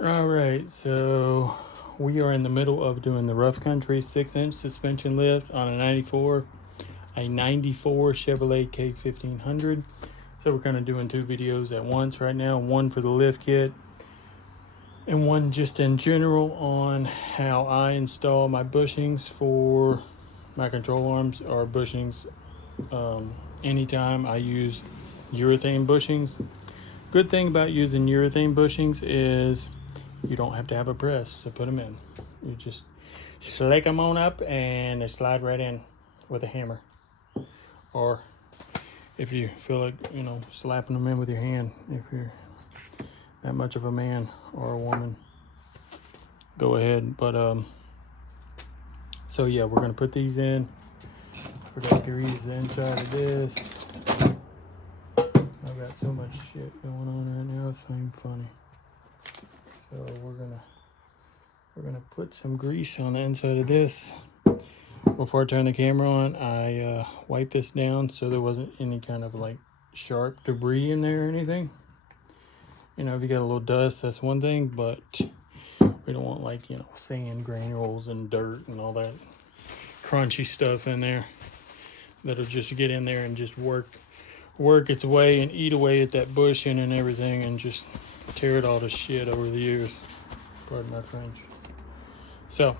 All right, so we are in the middle of doing the rough country 6-inch suspension lift on a 94 Chevrolet K1500. So we're kind of doing two videos at once right now, one for the lift kit and one just in general on how I install my bushings for my control arms or bushings. Anytime I use urethane bushings. Good thing about using urethane bushings is you don't have to have a press to put them in. You just slick them on up and they slide right in with a hammer. Or if you feel like, slapping them in with your hand, if you're that much of a man or a woman, go ahead. But so yeah, we're gonna put these in. Forgot to grease the inside of this. I got so much shit going on right now, it's not even funny. So we're gonna put some grease on the inside of this. Before I turn the camera on, I wiped this down so there wasn't any kind of like sharp debris in there or anything. If you got a little dust, that's one thing, but we don't want like, sand granules and dirt and all that crunchy stuff in there that'll just get in there and just work its way and eat away at that bushing and everything and just tear it all to shit over the years. Pardon my French. So,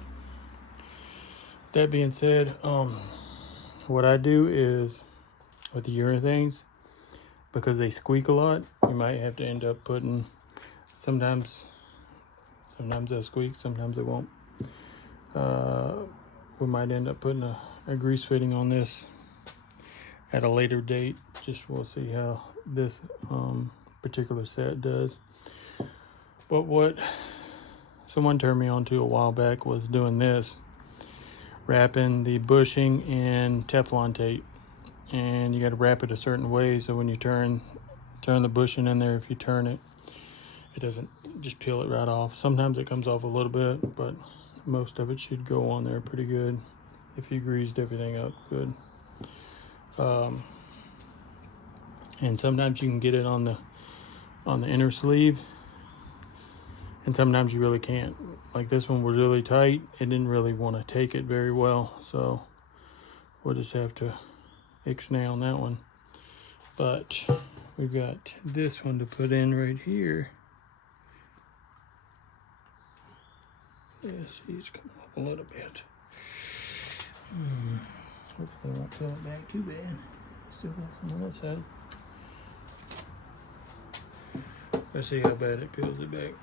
that being said, what I do is with the urethanes, because they squeak a lot, you might have to end up putting, sometimes they'll squeak, sometimes they won't. We might end up putting a grease fitting on this at a later date. Just we'll see how this particular set does. But what someone turned me on to a while back was doing this, wrapping the bushing in Teflon tape, and you got to wrap it a certain way so when you turn the bushing in there, if you turn it, it doesn't just peel it right off. Sometimes it comes off a little bit, but most of it should go on there pretty good if you greased everything up good. And sometimes you can get it on the inner sleeve, and sometimes you really can't. Like this one was really tight, it didn't really want to take it very well, so we'll just have to ixnay on that one. But we've got this one to put in right here. Yeah, see, it's coming up a little bit. Hopefully I won't peel it back too bad. Still got some on that side. Let's see how bad it peels it back.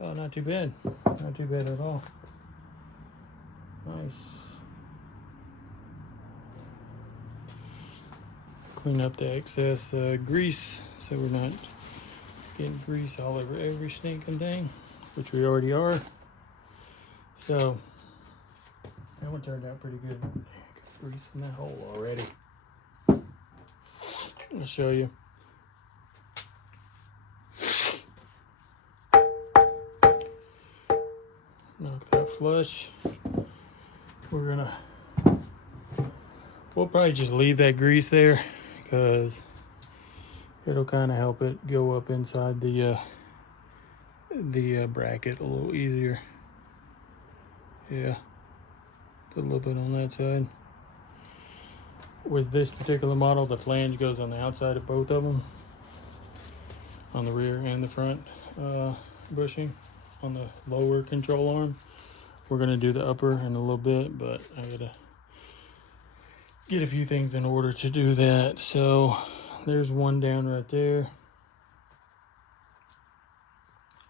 Oh, not too bad. Not too bad at all. Nice. Clean up the excess grease so we're not getting grease all over every stinking thing, which we already are. So that one turned out pretty good. Grease in that hole already. I'll show you. Knock that flush. We'll probably just leave that grease there because it'll kind of help it go up inside the bracket a little easier. Yeah, put a little bit on that side. With this particular model, the flange goes on the outside of both of them, on the rear and the front bushing on the lower control arm. We're gonna do the upper in a little bit, but I gotta get a few things in order to do that. So there's one down right there.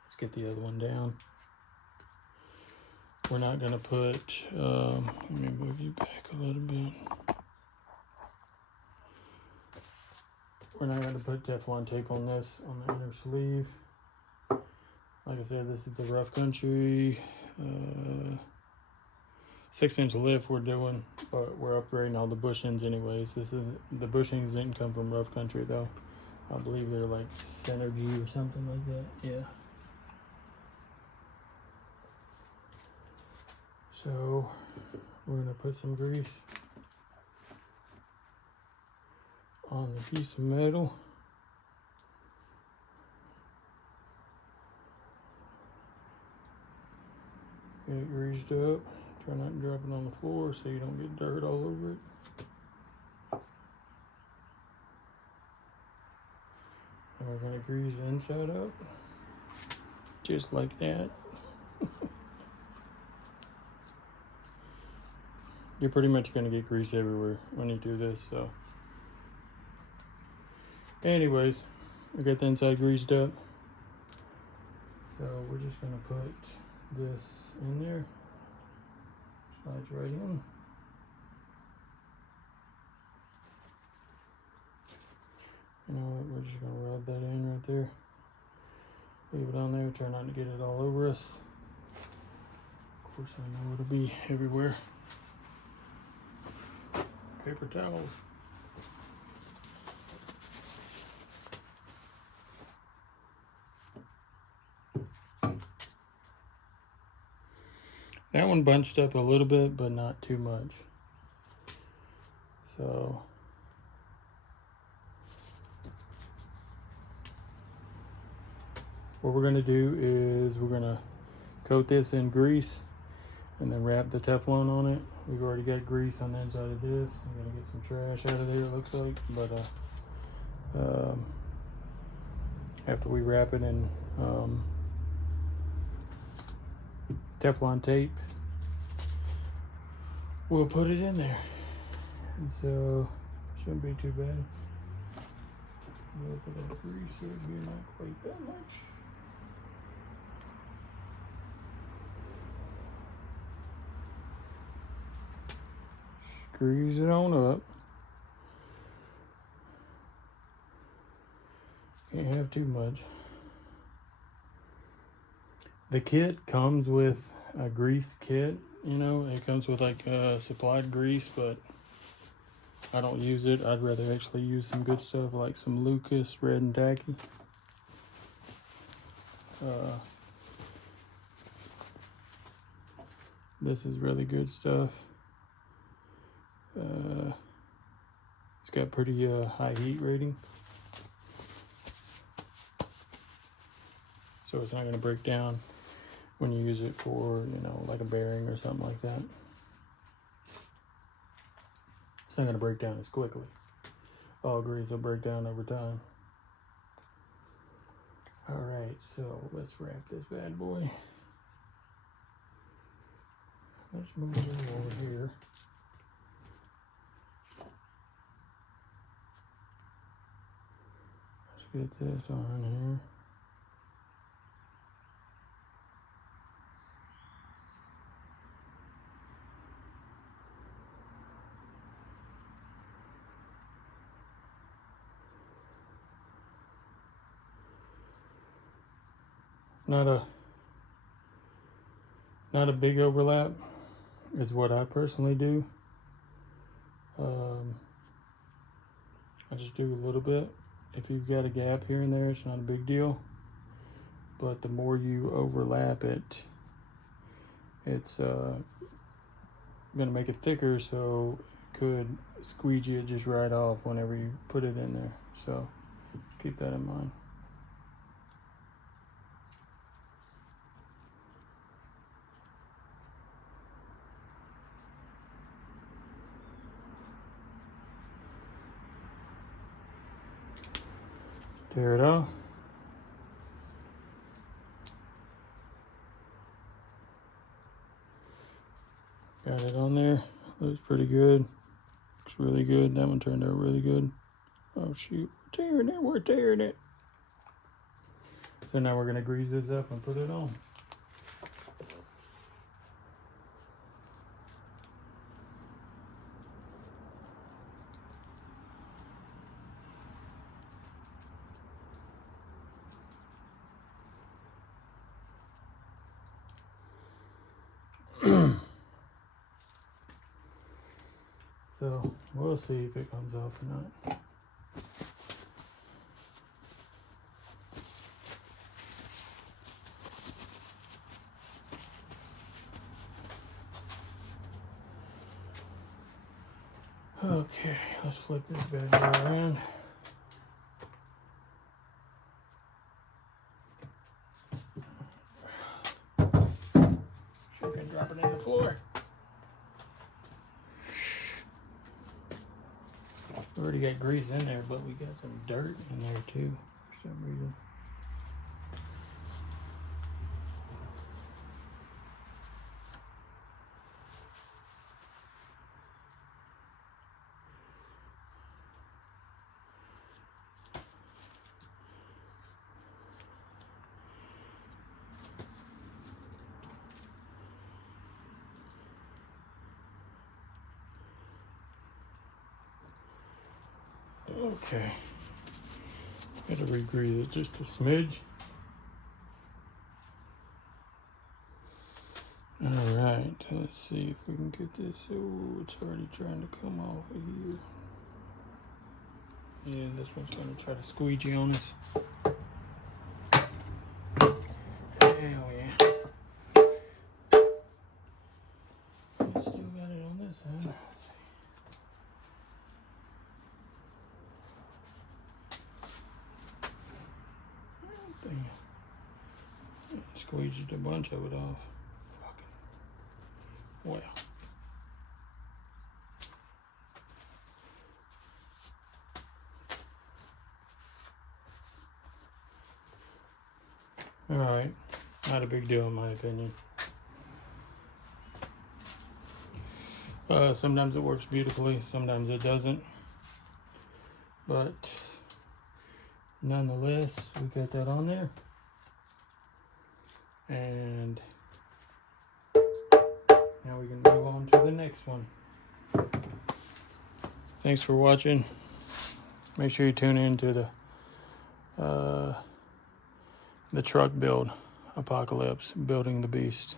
Let's get the other one down. We're not gonna put, let me move you back a little bit. We're not gonna put Teflon tape on this, on the inner sleeve. Like I said, this is the rough country 6-inch lift we're doing, but we're upgrading all the bushings anyways. The bushings didn't come from rough country though. I believe they're like Synergy or something like that. Yeah. So we're gonna put some grease on the piece of metal. Get it greased up. Try not to drop it on the floor so you don't get dirt all over it. And we're gonna grease the inside up. Just like that. You're pretty much gonna get grease everywhere when you do this, so. Anyways, we got the inside greased up. So we're just gonna put this in there. Slides right in. You know what, we're just gonna rub that in right there. Leave it on there, try not to get it all over us. Of course I know it'll be everywhere. Paper towels. That one bunched up a little bit, but not too much. So what we're gonna do is we're gonna coat this in grease and then wrap the Teflon on it. We've already got grease on the inside of this. I'm gonna get some trash out of there, it looks like, but after we wrap it in Teflon tape, we'll put it in there. And so shouldn't be too bad. A little bit of grease here, not quite that much. Grease it on up. Can't have too much. The kit comes with a grease kit, you know, it comes with like supplied grease, but I don't use it. I'd rather actually use some good stuff like some Lucas Red and Tacky. This is really good stuff. It's got pretty high heat rating, so it's not going to break down when you use it for, you know, like a bearing or something like that. It's not going to break down as quickly. All grease will break down over time. All right, so let's wrap this bad boy. Let's move it over here. Let's get this on here. Not a big overlap is what I personally do. I just do a little bit. If you've got a gap here and there, it's not a big deal. But the more you overlap it, it's gonna make it thicker, so it could squeegee it just right off whenever you put it in there. So keep that in mind. Tear it off. Got it on there. Looks pretty good. Looks really good. That one turned out really good. Oh shoot, we're tearing it. So now we're gonna grease this up and put it on. So we'll see if it comes off or not. Okay, let's flip this bad boy around. Should drop it in the floor. We already got grease in there, but we got some dirt in there too for some reason. Okay, gotta re-grease it just a smidge. All right, let's see if we can get this. Oh, it's already trying to come off of here. Yeah, this one's gonna try to squeegee on us. Hell yeah. We still got it on this side. Let's see. Damn. Squeegeed a bunch of it off. Fucking. Well. Alright. Not a big deal in my opinion. Sometimes it works beautifully, sometimes it doesn't. But nonetheless, we got that on there. And now we can move on to the next one. Thanks for watching. Make sure you tune in to the truck build apocalypse, building the beast.